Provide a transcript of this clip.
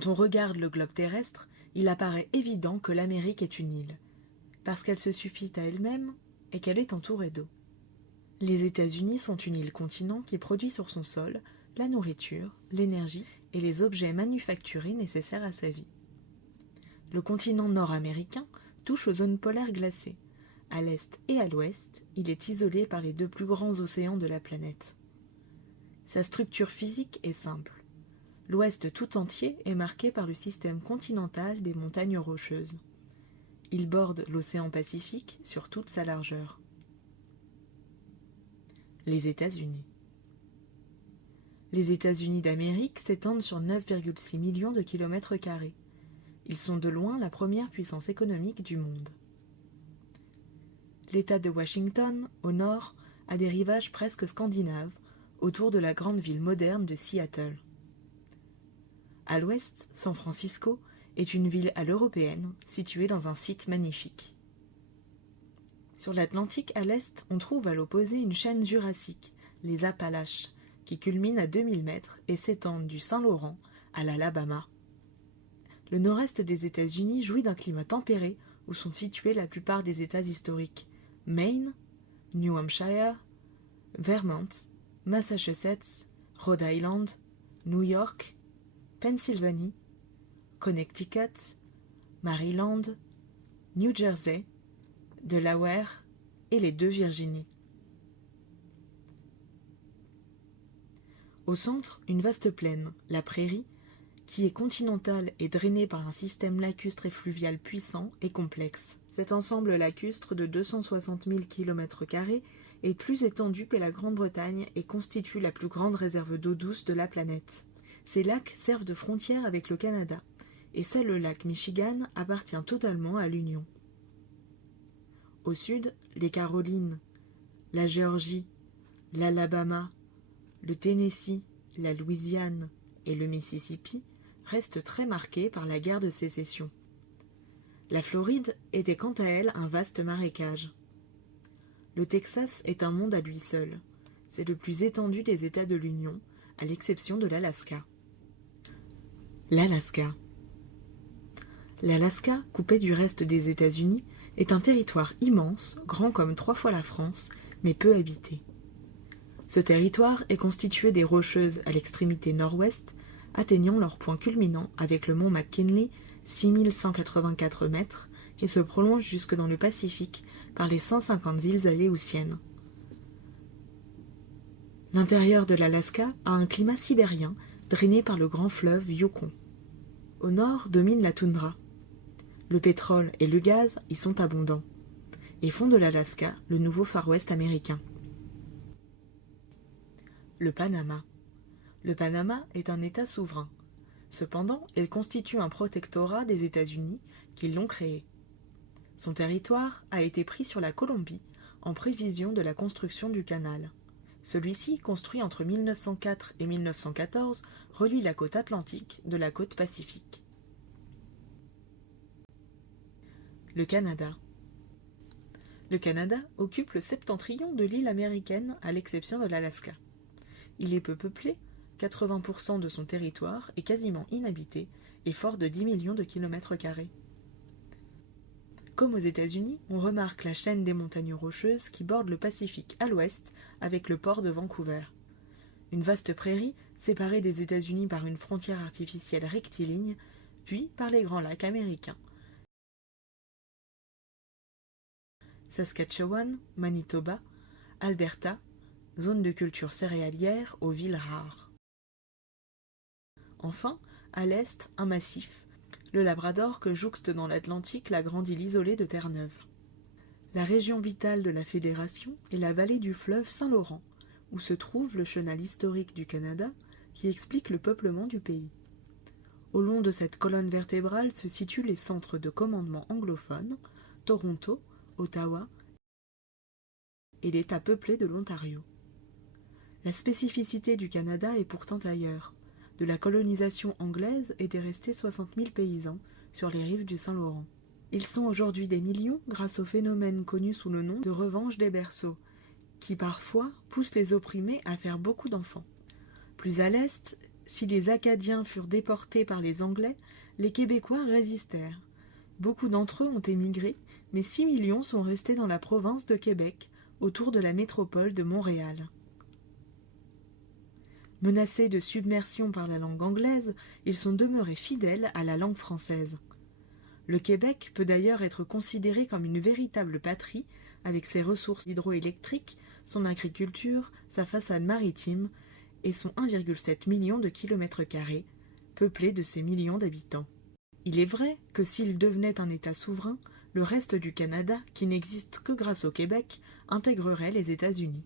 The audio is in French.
Quand on regarde le globe terrestre, il apparaît évident que l'Amérique est une île, parce qu'elle se suffit à elle-même et qu'elle est entourée d'eau. Les États-Unis sont une île-continent qui produit sur son sol la nourriture, l'énergie et les objets manufacturés nécessaires à sa vie. Le continent nord-américain touche aux zones polaires glacées. À l'est et à l'ouest, il est isolé par les deux plus grands océans de la planète. Sa structure physique est simple. L'ouest tout entier est marqué par le système continental des montagnes rocheuses. Il borde l'océan Pacifique sur toute sa largeur. Les États-Unis. Les États-Unis d'Amérique s'étendent sur 9,6 millions de kilomètres carrés. Ils sont de loin la première puissance économique du monde. L'État de Washington, au nord, a des rivages presque scandinaves, autour de la grande ville moderne de Seattle. À l'ouest, San Francisco est une ville à l'européenne, située dans un site magnifique. Sur l'Atlantique, à l'est, on trouve à l'opposé une chaîne jurassique, les Appalaches, qui culmine à 2000 mètres et s'étendent du Saint-Laurent à l'Alabama. Le nord-est des États-Unis jouit d'un climat tempéré où sont situés la plupart des États historiques: Maine, New Hampshire, Vermont, Massachusetts, Rhode Island, New York, Pennsylvanie, Connecticut, Maryland, New Jersey, Delaware et les deux Virginies. Au centre, une vaste plaine, la prairie, qui est continentale et drainée par un système lacustre et fluvial puissant et complexe. Cet ensemble lacustre de 260 000 km² est plus étendu que la Grande-Bretagne et constitue la plus grande réserve d'eau douce de la planète. Ces lacs servent de frontière avec le Canada, et seul le lac Michigan appartient totalement à l'Union. Au sud, les Carolines, la Géorgie, l'Alabama, le Tennessee, la Louisiane et le Mississippi restent très marqués par la guerre de sécession. La Floride était quant à elle un vaste marécage. Le Texas est un monde à lui seul. C'est le plus étendu des États de l'Union, à l'exception de l'Alaska. L'Alaska. L'Alaska, coupé du reste des États-Unis, est un territoire immense, grand comme 3 fois la France, mais peu habité. Ce territoire est constitué des Rocheuses à l'extrémité nord-ouest, atteignant leur point culminant avec le mont McKinley, 6184 mètres, et se prolonge jusque dans le Pacifique par les 150 îles Aléoutiennes. L'intérieur de l'Alaska a un climat sibérien, drainé par le grand fleuve Yukon. Au nord domine la toundra. Le pétrole et le gaz y sont abondants, et font de l'Alaska le nouveau Far West américain. Le Panama. Le Panama est un État souverain. Cependant, il constitue un protectorat des États-Unis qui l'ont créé. Son territoire a été pris sur la Colombie en prévision de la construction du canal. Celui-ci, construit entre 1904 et 1914, relie la côte atlantique de la côte pacifique. Le Canada. Le Canada occupe le septentrion de l'île américaine à l'exception de l'Alaska. Il est peu peuplé, 80% de son territoire est quasiment inhabité et fort de 10 millions de kilomètres carrés. Comme aux États-Unis, on remarque la chaîne des montagnes rocheuses qui bordent le Pacifique à l'ouest avec le port de Vancouver. Une vaste prairie séparée des États-Unis par une frontière artificielle rectiligne, puis par les grands lacs américains. Saskatchewan, Manitoba, Alberta, zone de culture céréalière aux villes rares. Enfin, à l'est, un massif, le Labrador que jouxte dans l'Atlantique la grande île isolée de Terre-Neuve. La région vitale de la Fédération est la vallée du fleuve Saint-Laurent, où se trouve le chenal historique du Canada qui explique le peuplement du pays. Au long de cette colonne vertébrale se situent les centres de commandement anglophones, Toronto, Ottawa et l'État peuplé de l'Ontario. La spécificité du Canada est pourtant ailleurs. De la colonisation anglaise étaient restés 60 000 paysans sur les rives du Saint-Laurent. Ils sont aujourd'hui des millions grâce au phénomène connu sous le nom de revanche des berceaux, qui parfois pousse les opprimés à faire beaucoup d'enfants. Plus à l'est, Si les Acadiens furent déportés par les Anglais, les Québécois résistèrent. Beaucoup d'entre eux ont émigré, mais 6 millions sont restés dans la province de Québec, autour de la métropole de Montréal. Menacés de submersion par la langue anglaise, ils sont demeurés fidèles à la langue française. Le Québec peut d'ailleurs être considéré comme une véritable patrie, avec ses ressources hydroélectriques, son agriculture, sa façade maritime et son 1,7 million de km², peuplé de ses millions d'habitants. Il est vrai que s'il devenait un État souverain, le reste du Canada, qui n'existe que grâce au Québec, intégrerait les États-Unis.